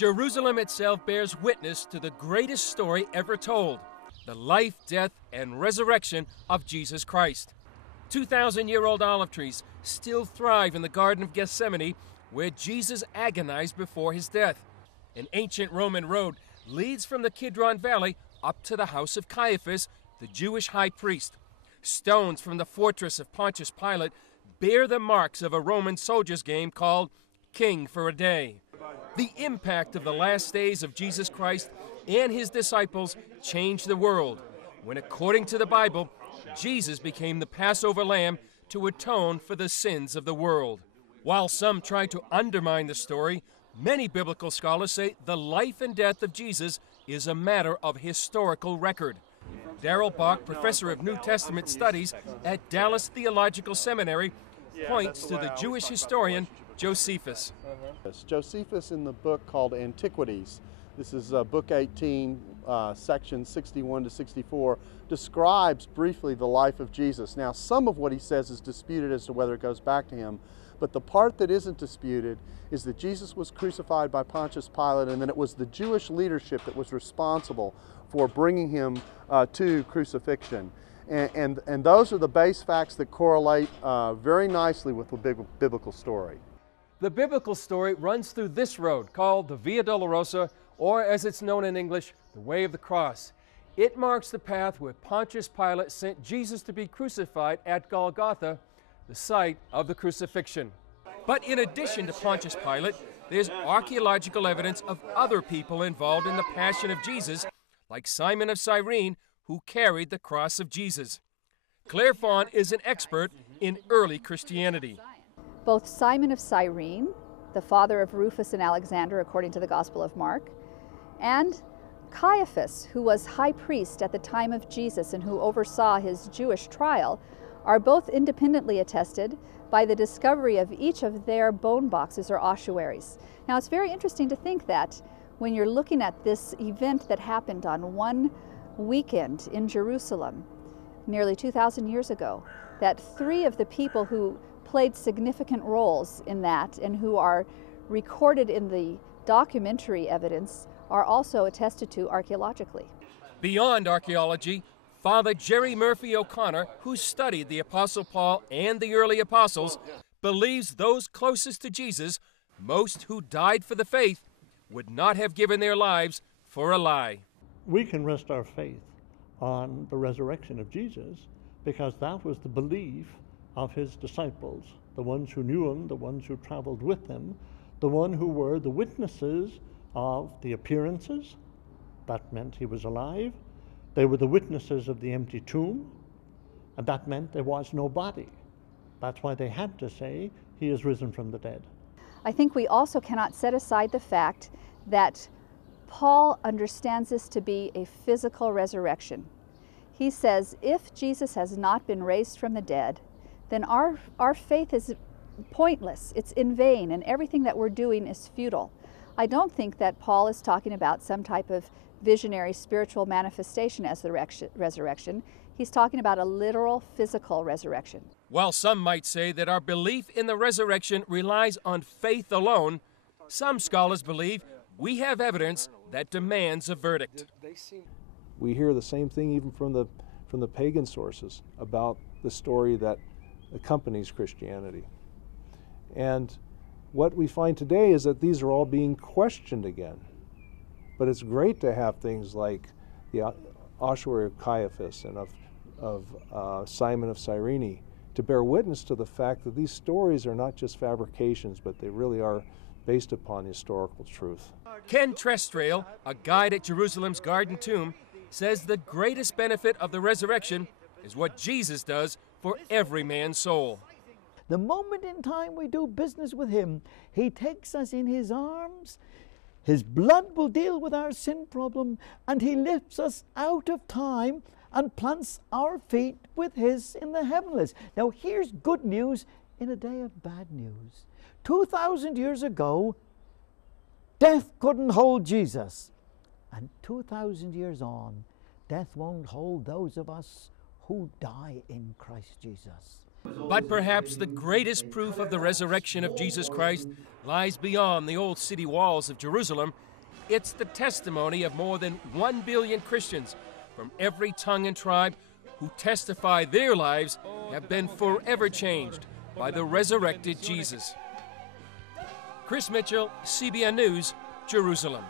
Jerusalem itself bears witness to the greatest story ever told, the life, death, and resurrection of Jesus Christ. 2,000-year-old olive trees still thrive in the Garden of Gethsemane, where Jesus agonized before his death. An ancient Roman road leads from the Kidron Valley up to the house of Caiaphas, the Jewish high priest. Stones from the fortress of Pontius Pilate bear the marks of a Roman soldier's game called King for a Day. The impact of the last days of Jesus Christ and his disciples changed the world when, according to the Bible, Jesus became the Passover lamb to atone for the sins of the world. While some try to undermine the story, many biblical scholars say the life and death of Jesus is a matter of historical record. Darrell Bach, professor of New Testament studies at Dallas Theological Seminary, points to the Jewish historian Josephus. Josephus, in the book called Antiquities, this is book 18, sections 61 to 64, describes briefly the life of Jesus. Now, some of what he says is disputed as to whether it goes back to him, but the part that isn't disputed is that Jesus was crucified by Pontius Pilate, and then it was the Jewish leadership that was responsible for bringing him to crucifixion. And those are the base facts that correlate very nicely with the biblical story. The biblical story runs through this road called the Via Dolorosa, or as it's known in English, the Way of the Cross. It marks the path where Pontius Pilate sent Jesus to be crucified at Golgotha, the site of the crucifixion. But in addition to Pontius Pilate, there's archaeological evidence of other people involved in the Passion of Jesus, like Simon of Cyrene, who carried the cross of Jesus. Claire Fawn is an expert in early Christianity. Both Simon of Cyrene, the father of Rufus and Alexander according to the Gospel of Mark, and Caiaphas, who was high priest at the time of Jesus and who oversaw his Jewish trial, are both independently attested by the discovery of each of their bone boxes or ossuaries. Now, it's very interesting to think that when you're looking at this event that happened on one weekend in Jerusalem nearly 2,000 years ago, that three of the people who played significant roles in that and who are recorded in the documentary evidence are also attested to archaeologically. Beyond archaeology, Father Jerry Murphy O'Connor, who studied the Apostle Paul and the early apostles, believes those closest to Jesus, most who died for the faith, would not have given their lives for a lie. We can rest our faith on the resurrection of Jesus because that was the belief of his disciples, the ones who knew him, the ones who traveled with him, the one who were the witnesses of the appearances. That meant he was alive. They were the witnesses of the empty tomb, and that meant there was no body. That's why they had to say, he is risen from the dead. I think we also cannot set aside the fact that Paul understands this to be a physical resurrection. He says, if Jesus has not been raised from the dead, then our faith is pointless, it's in vain, and everything that we're doing is futile. I don't think that Paul is talking about some type of visionary spiritual manifestation as the resurrection. He's talking about a literal physical resurrection. While some might say that our belief in the resurrection relies on faith alone, some scholars believe we have evidence that demands a verdict. We hear the same thing even from the pagan sources about the story that accompanies Christianity. And what we find today is that these are all being questioned again. But it's great to have things like the ossuary of Caiaphas and of Simon of Cyrene to bear witness to the fact that these stories are not just fabrications, but they really are based upon historical truth. Ken Trestrail, a guide at Jerusalem's Garden Tomb, says the greatest benefit of the resurrection is what Jesus does for every man's soul. The moment in time we do business with him, he takes us in his arms. His blood will deal with our sin problem, and he lifts us out of time and plants our feet with his in the heavenlies. Now here's good news in a day of bad news. 2,000 years ago, death couldn't hold Jesus. And 2,000 years on, death won't hold those of us who die in Christ Jesus. But perhaps the greatest proof of the resurrection of Jesus Christ lies beyond the old city walls of Jerusalem. It's the testimony of more than 1 billion Christians from every tongue and tribe who testify their lives have been forever changed by the resurrected Jesus. Chris Mitchell, CBN News, Jerusalem.